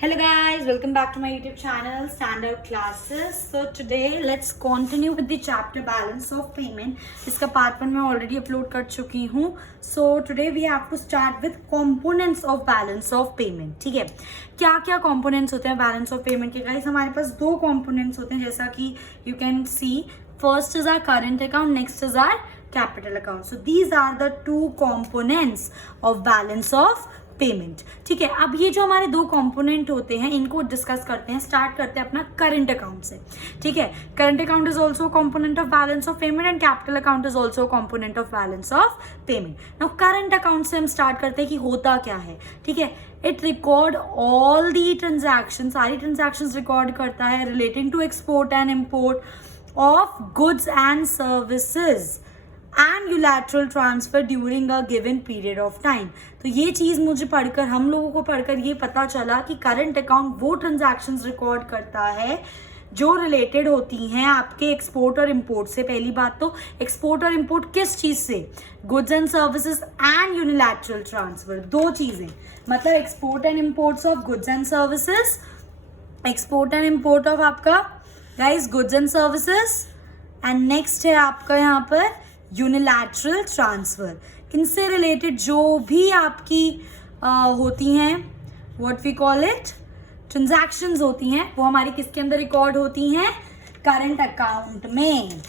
Hello guys, welcome back to my YouTube channel Standard Classes. So today let's continue with the chapter balance of payment. इसका part 1 मैं already upload कर चुकी हूँ. So today we have to start with components of balance of payment. ठीक है, क्या क्या components होते हैं balance of payment के guys? हमारे पास दो components होते हैं जैसा कि you can see. First is our current account, next is our capital account. So these are the two components of balance of payment. ठीक है, अब ये जो हमारे दो कंपोनेंट होते हैं इनको डिस्कस करते हैं. स्टार्ट करते हैं अपना करंट अकाउंट से. ठीक है, current account is also component of balance of payment and capital account is also component of balance of payment. Now current account से हम स्टार्ट करते हैं कि होता क्या है. ठीक है, it record all the transaction, सारी ट्रांजैक्शन रिकॉर्ड करता है relating to export and import of goods and services and unilateral transfer during a given period of time. तो ये चीज मुझे पढ़कर, हम लोगों को पढ़कर ये पता चला कि करंट अकाउंट वो ट्रांजैक्शंस रिकॉर्ड करता है जो रिलेटेड होती हैं आपके एक्सपोर्ट और इम्पोर्ट से. पहली बात तो एक्सपोर्ट और इम्पोर्ट किस चीज से? Goods and services and unilateral transfer, दो चीजें. मतलब export and imports of goods and services, export and import of आपका guys goods and services, and next है आपका यहाँ पर यूनिलैटरल ट्रांसफर. इनसे रिलेटेड जो भी आपकी होती हैं, what we call it, transactions होती हैं, वो हमारी किसके अंदर रिकॉर्ड होती हैं? करंट अकाउंट में.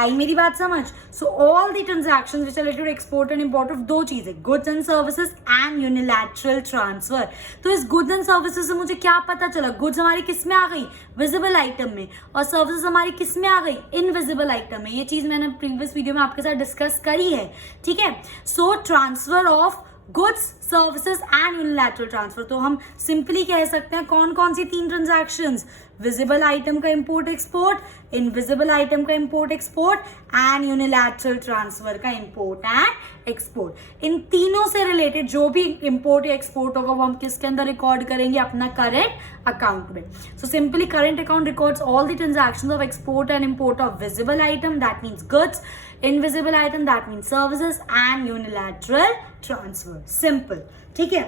आई मेरी बात समझ? So all the transactions which are related to export and import of दो चीजें, goods and services and unilateral transfer. तो इस गुड्स एंड सर्विसेज से मुझे क्या पता चला? गुड्स हमारी किस में आ गई? विजिबल आइटम में. और सर्विसेज हमारी किस में आ गई? इनविजिबल आइटम में. ये चीज मैंने प्रीवियस वीडियो में आपके साथ डिस्कस करी है. ठीक है, सो transfer of goods, services and unilateral transfer. तो हम सिंपली कह सकते हैं कौन कौन सी तीन ट्रांजैक्शंस? विजिबल आइटम का इंपोर्ट एक्सपोर्ट, इनविजिबल आइटम का import export and unilateral transfer का इंपोर्ट एंड एक्सपोर्ट. इन तीनों से रिलेटेड जो भी इंपोर्ट या एक्सपोर्ट होगा वो हम किसके अंदर रिकॉर्ड करेंगे? अपना करंट अकाउंट में. So simply current account records all the transactions of export and import of visible item, that means goods, invisible item that means services and unilateral transfer. Simple. ठीक है,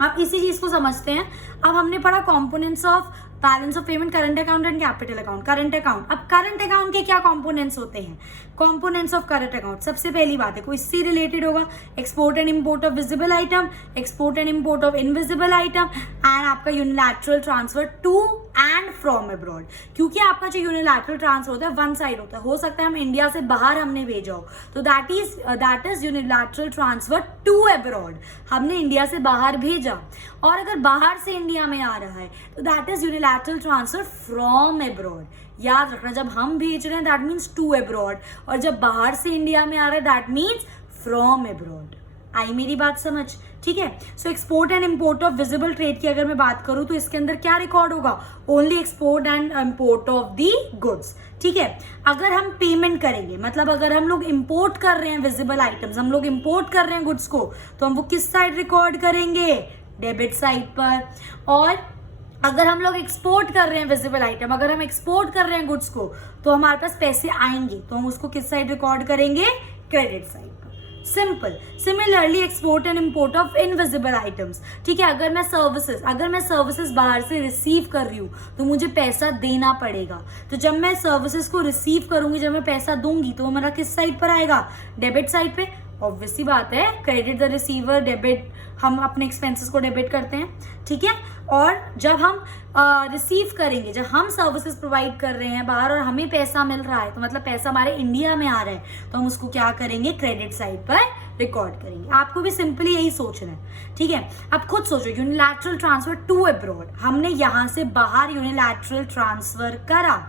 अब इसी चीज को समझते हैं. अब हमने पढ़ा components of balance of payment, current account and capital account. Current account, अब करंट अकाउंट के क्या कंपोनेंट्स होते हैं? कंपोनेंट्स ऑफ करंट अकाउंट, सबसे पहली बात है कोई इससे रिलेटेड होगा export and import of visible item, export and import of invisible item and आपका unilateral transfer to and from abroad. क्योंकि आपका जो यूनिलैटरल ट्रांसफर होता है वन साइड होता है. हो सकता है हम इंडिया से बाहर हमने भेजा हो, तो that is unilateral transfer to abroad. हमने इंडिया से बाहर भेजा. और अगर बाहर से इंडिया में आ रहा है तो that is unilateral transfer from abroad. याद रखना, जब हम भेज रहे हैं दैट मीन्स टू अब्रॉड, और जब बाहर से इंडिया में आ रहा है दैट मीन्स फ्रॉम अब्रॉड. आई मेरी बात समझ? ठीक है, so export and import of visible trade की अगर मैं बात करूं तो इसके अंदर क्या रिकॉर्ड होगा? Only export and import of the goods. ठीक है, अगर हम पेमेंट करेंगे, मतलब अगर हम लोग इंपोर्ट कर रहे हैं विजिबल आइटम्स, हम लोग इंपोर्ट कर रहे हैं गुड्स को, तो हम वो किस साइड रिकॉर्ड करेंगे? डेबिट साइड पर. और अगर हम लोग एक्सपोर्ट कर रहे हैं विजिबल आइटम, अगर हम एक्सपोर्ट कर रहे हैं गुड्स को, तो हमारे पास पैसे आएंगे, तो हम उसको किस साइड रिकॉर्ड करेंगे? Credit side. Simple. Similarly export and import of invisible items. ठीक है, अगर मैं सर्विसेज बाहर से रिसीव कर रही हूँ तो मुझे पैसा देना पड़ेगा. तो जब मैं सर्विसेज को रिसीव करूंगी, जब मैं पैसा दूंगी, तो वो मेरा किस साइड पर आएगा? डेबिट साइड पे. ऑब्वियसली बात है, क्रेडिट द रिसीवर, डेबिट, हम अपने एक्सपेंसेस को डेबिट करते हैं. ठीक है, और जब हम रिसीव करेंगे, जब हम सर्विसेज प्रोवाइड कर रहे हैं बाहर और हमें पैसा मिल रहा है, तो मतलब पैसा हमारे इंडिया में आ रहा है, तो हम उसको क्या करेंगे? क्रेडिट साइड पर रिकॉर्ड करेंगे. आपको भी सिंपली यही सोचना है. ठीक है, अब खुद सोचो, यूनिलैटरल ट्रांसफर टू अब्रॉड, हमने यहां से बाहर यूनिलैटरल ट्रांसफर करा,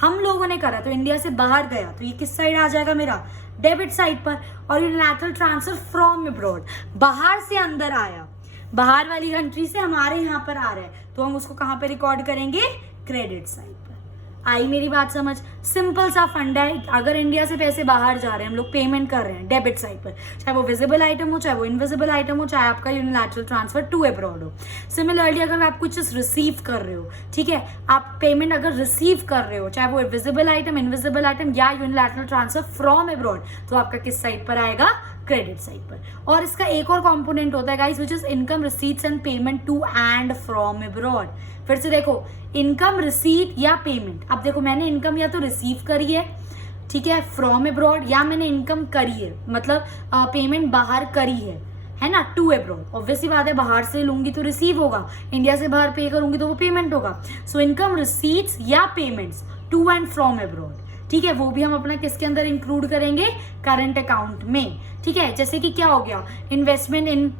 हम लोगों ने करा, तो इंडिया से बाहर गया, तो ये किस साइड आ जाएगा? मेरा डेबिट साइड पर. और यूनिलैटरल ट्रांसफर फ्रॉम अब्रॉड, बाहर से अंदर आया, बाहर वाली कंट्री से हमारे यहाँ पर आ रहा है, तो हम उसको कहाँ पे रिकॉर्ड करेंगे? क्रेडिट साइड पर. आई मेरी बात समझ? सिंपल सा फंडा है. अगर इंडिया से पैसे बाहर जा रहे हैं, हम लोग पेमेंट कर रहे हैं डेबिट साइड पर, चाहे वो विजिबल आइटम हो, चाहे वो इनविजिबल आइटम हो, चाहे आपका यूनिलैटरल ट्रांसफर टू अब्रॉड हो. सिमिलरली अगर आप कुछ रिसीव कर रहे हो, ठीक है, आप पेमेंट अगर रिसीव कर रहे हो, चाहे वो विजिबल आइटम, इनविजिबल आइटम या यूनिलैटरल ट्रांसफर फ्रॉम अब्रॉड, तो आपका किस साइड पर आएगा? क्रेडिट साइड पर। और इसका एक और कंपोनेंट होता है guys, which is income receipts and payment to and from abroad. फिर से देखो, इनकम रिसीट या पेमेंट। अब देखो, मैंने इनकम या तो रिसीव करी है, ठीक है, फ्रॉम अब्रॉड, या मैंने इनकम करी है, मतलब पेमेंट बाहर करी है ना, टू अब्रॉड। ऑब्वियसली बात है, बाहर से लूंगी तो रिसीव होगा, इंडिया से बाहर पे करूंगी तो वो पेमेंट होगा। सो इनकम रिसीट्स या payments to and from abroad, ठीक है, वो भी हम अपना किसके अंदर इंक्लूड करेंगे, करंट अकाउंट में, ठीक है। जैसे कि क्या हो गया, investment in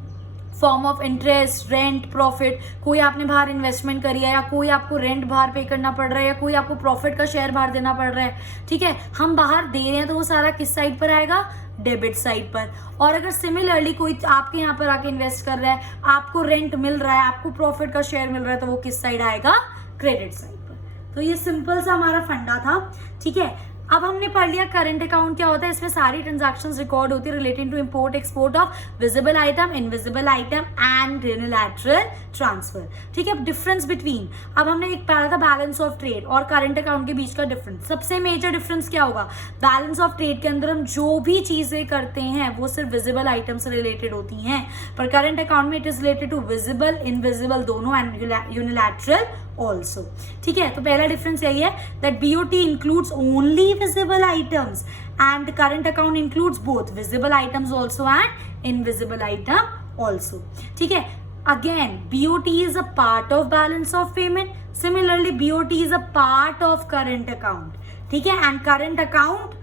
form of interest, rent, profit. कोई आपने बाहर इन्वेस्टमेंट करी है, या कोई आपको रेंट बाहर पे करना पड़ रहा है, या कोई आपको प्रॉफिट का शेयर बाहर देना पड़ रहा है, ठीक है, हम बाहर दे रहे हैं तो वो सारा किस साइड पर आएगा, डेबिट साइड पर। और अगर सिमिलरली कोई आपके यहाँ पर आके इन्वेस्ट कर रहा है, आपको रेंट मिल रहा है, आपको प्रॉफिट का शेयर मिल रहा है, तो वो किस साइड आएगा, क्रेडिट साइड पर। तो ये सिंपल सा हमारा फंडा था, ठीक है। अब हमने पढ़ लिया करंट अकाउंट क्या होता है, इसमें सारी ट्रांजैक्शंस रिकॉर्ड होती है relating to import export of visible item, invisible item and unilateral transfer, ठीक है। डिफरेंस बिटवीन, अब हमने एक पढ़ा था बैलेंस ऑफ ट्रेड और करंट अकाउंट के बीच का डिफरेंस। सबसे मेजर डिफरेंस क्या होगा, बैलेंस ऑफ ट्रेड के अंदर हम जो भी चीजें करते हैं वो सिर्फ विजिबल आइटम से रिलेटेड होती हैं, पर करंट अकाउंट में it is related to visible, invisible दोनों एंड यूनिलैटरल ऑल्सो, ठीक है। तो पहला डिफरेंस यही है that BOT includes only visible items and current account includes both visible items also and invisible item also, ठीक है। Again BOT is a part of balance of payment, similarly BOT is a part of current account, ठीक है। And current account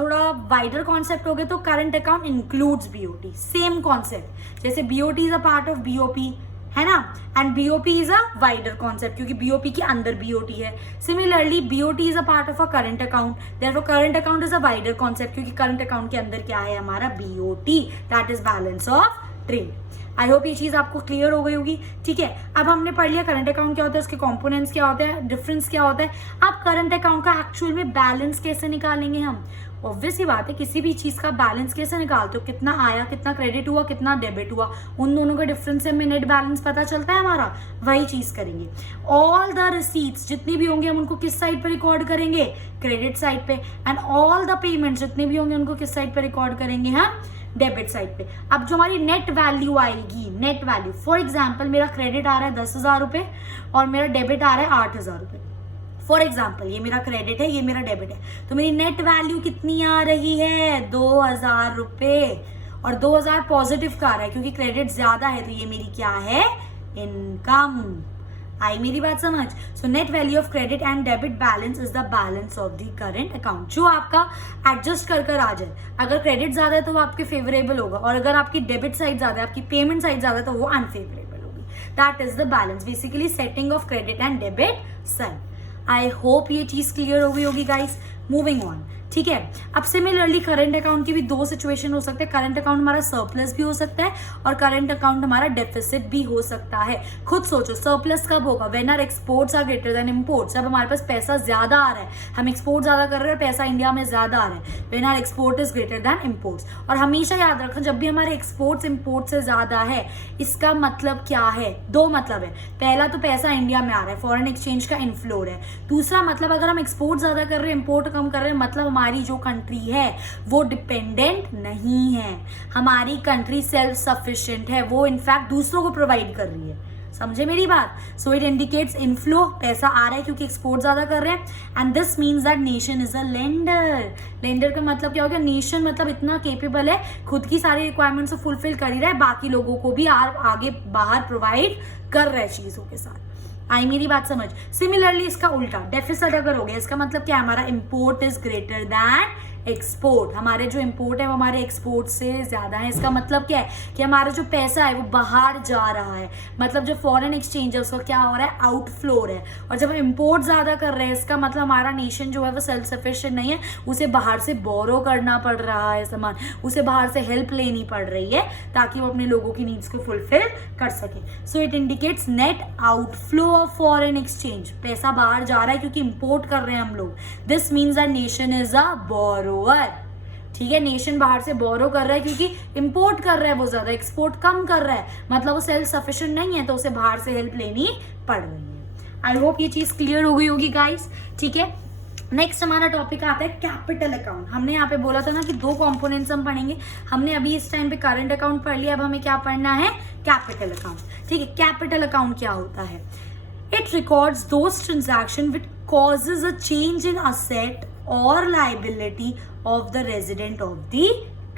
थोड़ा wider concept हो गया, तो current account includes BOT, same concept. जैसे BOT is a part of BOP, है ना, and BOP is a wider concept क्योंकि बीओपी के अंदर बीओटी है। Similarly BOT is a part of a current account, therefore current account is a wider concept क्योंकि current account के अंदर क्या है हमारा, BOT, that is balance of trade. I hope ये चीज आपको क्लियर हो गई होगी, ठीक है। अब हमने पढ़ लिया करंट अकाउंट क्या होता है, उसके कंपोनेंट्स क्या होते हैं, डिफरेंस क्या होता है। अब करंट अकाउंट का एक्चुअल में बैलेंस कैसे निकालेंगे हम, ऑब्वियस ही बात है, किसी भी चीज का बैलेंस कैसे निकालते हो, कितना आया, कितना क्रेडिट हुआ, कितना डेबिट हुआ, उन दोनों का डिफरेंस से हमें नेट बैलेंस पता चलता है हमारा, वही चीज करेंगे। ऑल द रिसीट्स जितनी भी होंगे हम उनको किस साइड पे रिकॉर्ड करेंगे, क्रेडिट साइड पे, एंड ऑल द पेमेंट्स जितने भी होंगे उनको किस साइड पे रिकॉर्ड करेंगे हम, डेबिट साइड पे। अब जो हमारी नेट वैल्यू आएगी, नेट वैल्यू, फॉर एग्जाम्पल मेरा क्रेडिट आ रहा है 10,000 रुपए और मेरा डेबिट आ रहा है 8,000 रुपए, फॉर एग्जाम्पल ये मेरा क्रेडिट है, ये मेरा डेबिट है, तो मेरी नेट वैल्यू कितनी आ रही है, 2,000 रुपए, और 2,000 पॉजिटिव का आ रहा है क्योंकि क्रेडिट ज्यादा है, तो ये मेरी क्या है, इनकम। आई मेरी बात समझ। So net value of credit and debit balance is the balance of the current account, जो आपका एडजस्ट कर आ जाए। अगर क्रेडिट ज्यादा है तो वो आपके फेवरेबल होगा, और अगर आपकी डेबिट साइड ज्यादा है, आपकी पेमेंट साइड ज्यादा है, तो वो अनफेवरेबल होगी। That is the balance, basically setting of credit and debit side. I hope ये चीज क्लियर हो गई होगी गाइस। मूविंग ऑन, ठीक है। अब सिमिलरली करंट अकाउंट की भी दो सिचुएशन हो सकते हैं, करंट अकाउंट हमारा सरप्लस भी हो सकता है और करंट अकाउंट हमारा डेफिसिट भी हो सकता है। खुद सोचो सरप्लस कब होगा, when our exports are greater than imports. अब हमारे पास पैसा ज्यादा आ रहा है, हम एक्सपोर्ट ज्यादा कर रहे हैं, पैसा इंडिया में ज्यादा आ रहा है, when our export is greater than imports. और हमेशा याद रखना, जब भी हमारे एक्सपोर्ट्स इंपोर्ट से ज्यादा है, इसका मतलब क्या है, दो मतलब है। पहला तो पैसा इंडिया में आ रहा है, फॉरेन एक्सचेंज का इनफ्लो है। दूसरा मतलब अगर हम एक्सपोर्ट ज्यादा कर रहे हैं, इंपोर्ट कम कर रहे हैं, मतलब हमारी जो कंट्री है वो डिपेंडेंट नहीं है, हमारी कंट्री सेल्फ सफिशिएंट है, वो इनफैक्ट दूसरों को प्रोवाइड कर रही है। समझे मेरी बात। सो इट इंडिकेट्स इनफ्लो, पैसा आ रहा है क्योंकि एक्सपोर्ट ज्यादा कर रहे हैं, and this means that nation is a lender. Lender का मतलब क्या हो गया, नेशन मतलब इतना केपेबल है, खुद की सारी रिक्वायरमेंट्स को फुलफिल कर ही रहा है, बाकी लोगों को भी आगे बाहर प्रोवाइड कर रहा है चीजों के साथ। आई मेरी बात समझ। सिमिलरली इसका उल्टा डेफिसिट अगर हो गया, इसका मतलब क्या, हमारा import is greater than export, हमारे जो इंपोर्ट है वो हमारे एक्सपोर्ट से ज्यादा है। इसका मतलब क्या है कि हमारा जो पैसा है वो बाहर जा रहा है, मतलब जो फॉरेन एक्सचेंज है उसका क्या हो रहा है, आउटफ्लो है। और जब हम इंपोर्ट ज्यादा कर रहे हैं, इसका मतलब हमारा नेशन जो है वो सेल्फ सफिशिएंट नहीं है, उसे बाहर से बोरो करना पड़ रहा है सामान, उसे बाहर से हेल्प लेनी पड़ रही है ताकि वो अपने लोगों की नीड्स को फुलफिल कर सके। So it indicates net outflow of foreign exchange, पैसा बाहर जा रहा है क्योंकि इंपोर्ट कर रहे हैं हम लोग। This means that nation is a borrower, ठीक है, नेशन बाहर से बोरो कर रहा है क्योंकि इंपोर्ट कर रहा है वो ज्यादा, एक्सपोर्ट कम कर रहा है, मतलब वो सेल्फ सफिशिएंट नहीं है, तो उसे बाहर से हेल्प लेनी पड़ रही है। आई होप ये चीज क्लियर हो गई होगी गाइस, ठीक है। नेक्स्ट हमारा टॉपिक आता है कैपिटल अकाउंट। हमने यहाँ पे बोला था ना कि 2 कंपोनेंट्स हम पढ़ेंगे। हमने अभी इस टाइम पे करंट अकाउंट पढ़ लिया, अब हमें क्या पढ़ना है, कैपिटल अकाउंट। ठीक है, कैपिटल अकाउंट क्या होता है? It records those transaction which causes a change in asset और liability of the resident of the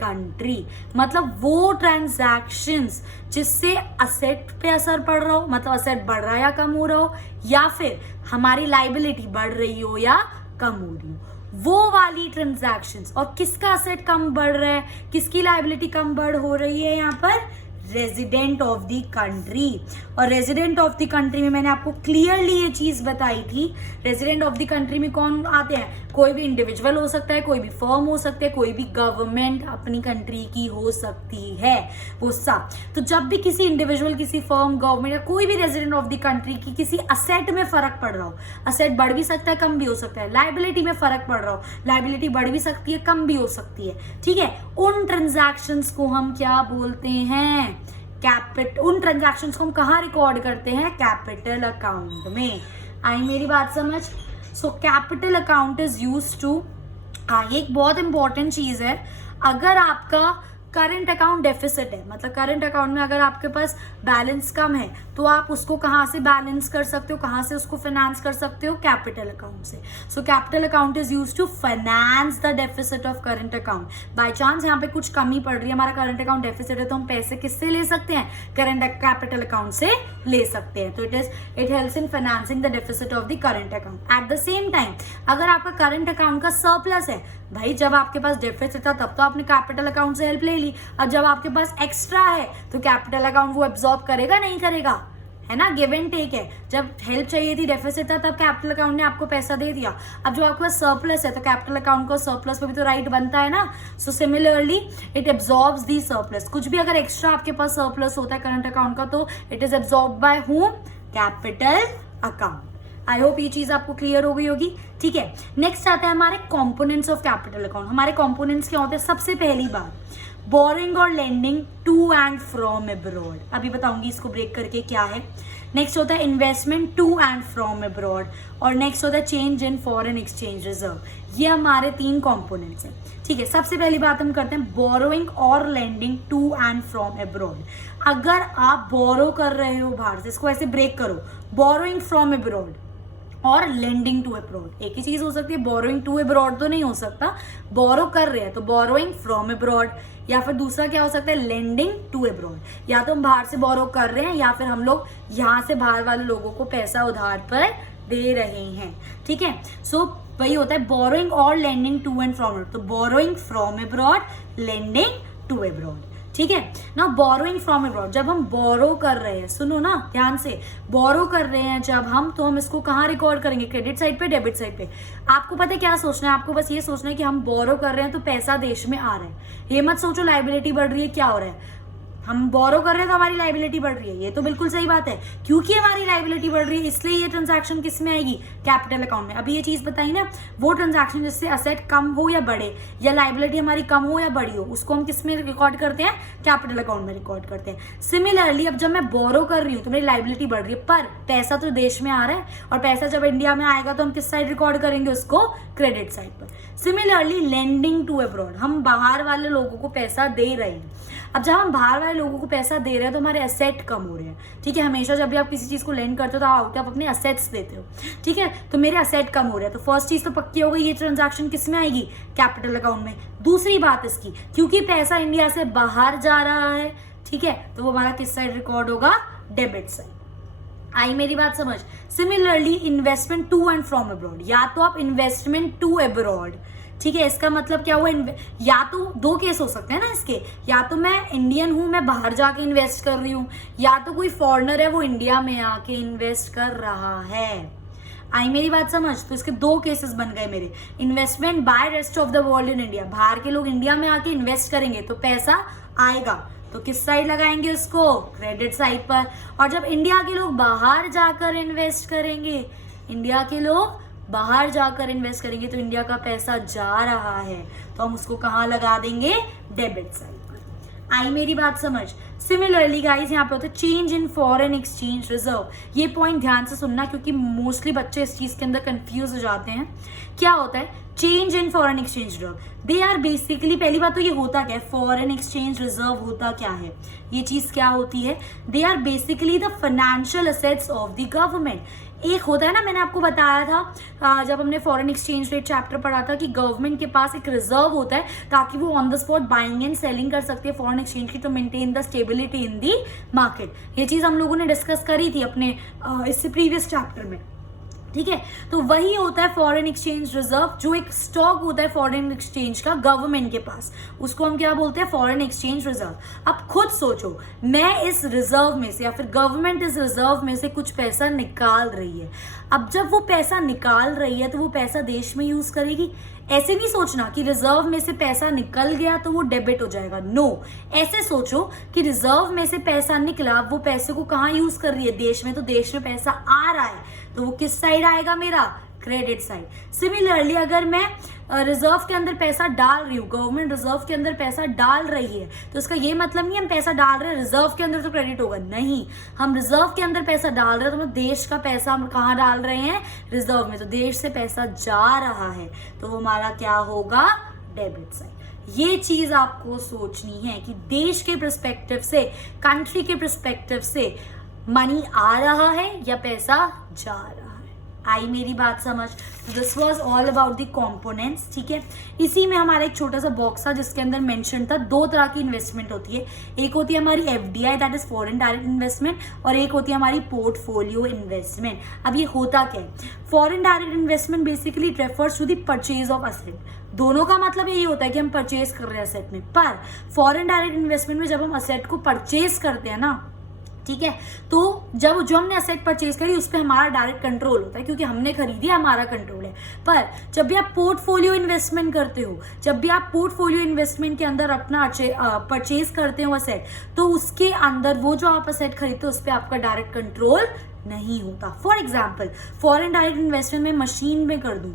country. मतलब वो ट्रांजैक्शंस जिससे असेट पे असर पड़ रहा हो, मतलब असेट बढ़ रहा है या कम हो रहा हो, या फिर हमारी लाइबिलिटी बढ़ रही हो या कम हो रही हो, वो वाली ट्रांजैक्शंस। और किसका असेट कम बढ़ रहा है, किसकी लाइबिलिटी कम बढ़ हो रही है, यहाँ पर रेजिडेंट ऑफ द कंट्री। और रेजिडेंट ऑफ द कंट्री में मैंने आपको क्लियरली ये चीज बताई थी, रेजिडेंट ऑफ द कंट्री में कौन आते हैं? कोई भी इंडिविजुअल हो सकता है, कोई भी फर्म हो सकते हैं, कोई भी गवर्नमेंट अपनी कंट्री की हो सकती है, वो सब। तो जब भी किसी इंडिविजुअल, किसी फर्म, गवर्नमेंट या कोई भी रेजिडेंट ऑफ द कंट्री की किसी असेट में फर्क पड़ रहा हो, असेट बढ़ भी सकता है, कम भी हो सकता है, लाइबिलिटी में फर्क पड़ रहा हो, लाइबिलिटी बढ़ भी सकती है, कम भी हो सकती है, ठीक है, उन ट्रांजैक्शंस को हम क्या बोलते हैं? उन ट्रांजैक्शंस को हम कहाँ रिकॉर्ड करते हैं? कैपिटल अकाउंट में। आई मेरी बात समझ? So capital account is used to, ये एक बहुत इंपॉर्टेंट चीज है। अगर आपका करंट अकाउंट डेफिसिट है, मतलब करंट अकाउंट में अगर आपके पास बैलेंस कम है, तो आप उसको कहाँ से बैलेंस कर सकते हो, कहाँ से उसको फाइनेंस कर सकते हो? कैपिटल अकाउंट से। So capital account is used to finance the deficit of current account. By chance यहाँ पे कुछ कमी पड़ रही है, हमारा करंट अकाउंट डेफिसिट है, तो हम पैसे किससे ले सकते हैं? करंट कैपिटल अकाउंट से ले सकते हैं। तो it helps in financing the deficit of the current account. At the same time अगर आपका करंट अकाउंट का सरप्लस है, भाई जब आपके पास डेफिसिट था तब तो आपने कैपिटल अकाउंट से हेल्प ले ली, अब जब आपके पास एक्स्ट्रा है तो कैपिटल अकाउंट वो एब्जॉर्ब करेगा, नहीं करेगा? है ना, गिव एंड टेक है। जब हेल्प चाहिए थी, डेफिसिट था, तब कैपिटल अकाउंट ने आपको पैसा दे दिया। अब जो आपके पास सरप्लस है तो कैपिटल अकाउंट को सरप्लस पे भी तो राइट बनता है ना। So similarly it absorbs the surplus. कुछ भी अगर एक्स्ट्रा आपके पास सरप्लस होता है करंट अकाउंट का, तो it is absorb by home? Capital account. I hope ये चीज आपको क्लियर हो गई होगी। ठीक है, नेक्स्ट आता है हमारे कंपोनेंट्स ऑफ कैपिटल अकाउंट। हमारे कंपोनेंट्स क्या होते हैं? सबसे पहली बात, बोरिंग और lending to and from abroad. अभी बताऊंगी इसको ब्रेक करके क्या है। नेक्स्ट होता है investment to and from abroad, और नेक्स्ट होता है change in foreign exchange reserve. ये हमारे 3 कंपोनेंट्स हैं। ठीक है, सबसे पहली बात हम करते हैं बोरोइंग और lending to and from abroad. अगर आप बोरो कर रहे हो बाहर से, इसको ऐसे ब्रेक करो, बोरोइंग फ्रॉम अब्रॉड और लेंडिंग टू अब्रॉड। एक ही चीज हो सकती है, बोरोइंग टू अब्रॉड तो नहीं हो सकता। बोरो कर रहे हैं तो बोरोइंग फ्रॉम अब्रॉड, या फिर दूसरा क्या हो सकता है? Lending to abroad. या तो हम बाहर से बोरो कर रहे हैं, या फिर हम लोग यहाँ से बाहर वाले लोगों को पैसा उधार पर दे रहे हैं। ठीक है, सो वही होता है बोरोइंग और lending to and from abroad. तो borrowing from abroad, lending to abroad. ठीक है ना, बोरोइंग फ्रॉम अब्रॉड, जब हम बोरो कर रहे हैं, सुनो ना ध्यान से, बोरो कर रहे हैं जब हम, तो हम इसको कहाँ रिकॉर्ड करेंगे? क्रेडिट साइड पे, डेबिट साइड पे। आपको पता है क्या सोचना है? आपको बस ये सोचना है कि हम बोरो कर रहे हैं तो पैसा देश में आ रहा है। ये मत सोचो लाइबिलिटी बढ़ रही है, क्या हो रहा है। हम बोरो कर रहे हैं तो हमारी लाइबिलिटी बढ़ रही है, ये तो बिल्कुल सही बात है। क्योंकि हमारी लाइबिलिटी बढ़ रही है, इसलिए ये ट्रांजैक्शन किस में आएगी? कैपिटल अकाउंट में। अभी ये चीज बताई ना, वो ट्रांजैक्शन जिससे असेट कम हो या बढ़े, या लाइबिलिटी हमारी कम हो या बढ़ी हो, उसको हम किस में रिकॉर्ड करते हैं? कैपिटल अकाउंट में रिकॉर्ड करते हैं। सिमिलरली अब जब मैं बोरो कर रही हूँ तो मेरी लाइबिलिटी बढ़ रही है, पर पैसा तो देश में आ रहा है, और पैसा जब इंडिया में आएगा तो हम किस साइड रिकॉर्ड करेंगे उसको? क्रेडिट साइड पर। सिमिलरली लेंडिंग टू अब्रॉड, हम बाहर वाले लोगों को पैसा दे रहे हैं। अब जब हम बाहर वाले लोगों को पैसा दे रहे हैं तो हमारे एसेट कम हो रहे हैं। ठीक है, हमेशा जब भी आप किसी चीज को लेंड करते हो तो आप अपने एसेट्स देते हो। ठीक है, तो मेरे एसेट कम हो रहे हैं, तो फर्स्ट चीज तो पक्की हो गई, ये ट्रांजैक्शन किस में आएगी? कैपिटल अकाउंट में। दूसरी बात इसकी, क्योंकि पैसा इंडिया से बाहर जा रहा है, ठीक है, तो वो हमारा किस साइड रिकॉर्ड होगा? Debit side. आई मेरी बात समझ? Similarly investment to and from abroad, या तो आप इन्वेस्टमेंट टू अब्रॉड, ठीक है, इसका मतलब क्या हुआ? या तो 2 केस हो सकते हैं ना इसके, या तो मैं इंडियन हूं, मैं बाहर जाके इन्वेस्ट कर रही हूं, या तो कोई फॉरेनर है वो इंडिया में आके इन्वेस्ट कर रहा है। आई मेरी बात समझ? तो इसके 2 केसेस बन गए मेरे। Investment by rest of the world in India, बाहर के लोग इंडिया में आके इन्वेस्ट करेंगे तो पैसा आएगा, तो किस साइड लगाएंगे उसको? क्रेडिट साइड पर। और जब इंडिया के लोग बाहर जाकर इन्वेस्ट करेंगे, इंडिया के लोग बाहर जाकर इन्वेस्ट करेंगे तो इंडिया का पैसा जा रहा है, तो हम उसको कहाँ लगा देंगे? डेबिट साइड पर। आई मेरी बात समझ? सिमिलरली गाइज यहाँ पे होता है change in foreign exchange reserve. ये पॉइंट ध्यान से सुनना क्योंकि मोस्टली बच्चे इस चीज के अंदर कंफ्यूज हो जाते हैं। क्या होता है change in foreign exchange reserve? They are basically, पहली बात तो ये होता क्या है, फॉरेन एक्सचेंज रिजर्व होता क्या है, ये चीज क्या होती है? They are basically the financial assets of the government. एक होता है ना, मैंने आपको बताया था जब हमने फॉरेन एक्सचेंज रेट चैप्टर पढ़ा था कि गवर्नमेंट के पास एक रिजर्व होता है ताकि वो on the spot buying and selling कर सकते हैं फॉरेन एक्सचेंज की, to maintain the stability in the market. ये चीज हम लोगों ने डिस्कस करी थी अपने इससे प्रीवियस चैप्टर में, ठीक है। तो वही होता है फॉरेन एक्सचेंज रिजर्व, जो एक स्टॉक होता है फॉरेन एक्सचेंज का गवर्नमेंट के पास, उसको हम क्या बोलते हैं, फॉरेन एक्सचेंज रिजर्व। अब खुद सोचो, मैं इस रिजर्व में से या फिर गवर्नमेंट इस रिजर्व में से कुछ पैसा निकाल रही है। अब जब वो पैसा निकाल रही है तो वो पैसा देश में यूज करेगी। ऐसे नहीं सोचना कि रिजर्व में से पैसा निकल गया तो वो डेबिट हो जाएगा, नो। ऐसे सोचो कि रिजर्व में से पैसा निकला, वो पैसे को कहाँ यूज कर रही है, देश में, तो देश में पैसा आ रहा है तो वो किस साइड आएगा, मेरा क्रेडिट साइड। सिमिलरली अगर मैं रिजर्व के अंदर पैसा डाल रही हूँ, गवर्नमेंट रिजर्व के अंदर पैसा डाल रही है, तो इसका ये मतलब नहीं हम पैसा डाल रहे हैं रिजर्व के अंदर तो क्रेडिट होगा, नहीं। हम रिजर्व के अंदर पैसा डाल रहे हैं तो हम देश का पैसा हम कहाँ डाल रहे हैं, रिजर्व में, तो देश से पैसा जा रहा है तो वो हमारा क्या होगा, डेबिट साइड। ये चीज आपको सोचनी है कि देश के पर्सपेक्टिव से, कंट्री के पर्सपेक्टिव से मनी आ रहा है या पैसा जा रहा है। आई मेरी बात समझ? This was all about the components, ठीक है। इसी में हमारा एक छोटा सा बॉक्स था जिसके अंदर मेंशन था 2 तरह की इन्वेस्टमेंट होती है। एक होती है हमारी FDI, that is foreign direct investment, और एक होती है हमारी पोर्टफोलियो इन्वेस्टमेंट। अब ये होता क्या है? Foreign direct investment basically refers to the purchase of asset. दोनों का मतलब यही होता है कि हम परचेज कर रहे हैं असेट में, पर फॉरेन डायरेक्ट इन्वेस्टमेंट में जब हम असेट को परचेज करते हैं ना, ठीक है, तो जब जो हमने असेट परचेज करी उस पर हमारा डायरेक्ट कंट्रोल होता है क्योंकि हमने खरीदी, हमारा कंट्रोल है। पर जब भी आप पोर्टफोलियो इन्वेस्टमेंट करते हो, जब भी आप पोर्टफोलियो इन्वेस्टमेंट के अंदर अपना परचेज करते हो असेट, तो उसके अंदर वो जो आप असेट खरीदते हो उस पर आपका डायरेक्ट कंट्रोल नहीं होता। For example, foreign direct investment में मशीन में कर दूं,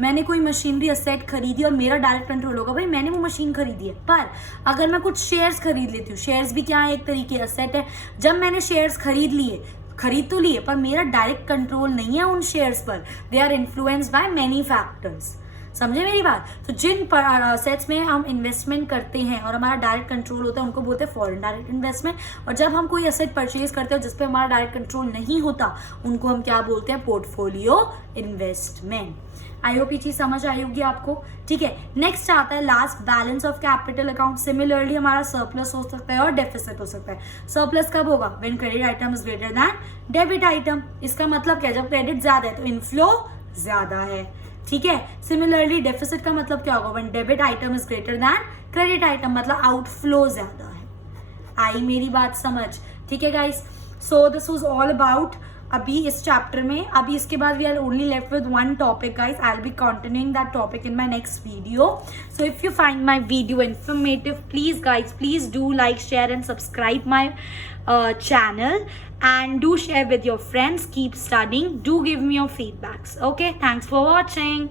मैंने कोई मशीनरी असेट खरीदी और मेरा डायरेक्ट कंट्रोल होगा, भाई मैंने वो मशीन खरीदी है। पर अगर मैं कुछ शेयर्स खरीद लेती हूँ, शेयर्स भी क्या है, एक तरीके असेट है, जब मैंने शेयर्स खरीद तो लिए पर मेरा डायरेक्ट कंट्रोल नहीं है उन शेयर्स पर, they are influenced by many factors. समझे मेरी बात? तो जिन असेट्स में हम इन्वेस्टमेंट करते हैं और हमारा डायरेक्ट कंट्रोल होता है उनको बोलते हैं फॉरेन डायरेक्ट इन्वेस्टमेंट, और जब हम कोई असेट परचेज करते हैं जिस पे हमारा डायरेक्ट कंट्रोल नहीं होता उनको हम क्या बोलते हैं, पोर्टफोलियो इन्वेस्टमेंट। आई होप ये चीज समझ आई होगी आपको, ठीक है। नेक्स्ट आता है last, balance of capital account. Similarly हमारा सरप्लस हो सकता है और डेफिसिट हो सकता है। सरप्लस कब होगा, when credit item is greater then debit item. इसका मतलब क्या है, जब क्रेडिट ज्यादा है तो इनफ्लो ज्यादा है, ठीक है। सिमिलरली डेफिसिट का मतलब क्या होगा, when debit item is greater than credit item, मतलब आउटफ्लो ज्यादा है। आई मेरी बात समझ? ठीक है guys, so this was all about अभी इस चैप्टर में। अभी इसके बाद we are only left with one topic guys, I will be continuing that topic in my next video. So if you find my video informative, please guys, please do like, share and subscribe my channel, and do share with your friends. Keep studying, do give me your feedbacks. Okay, thanks for watching.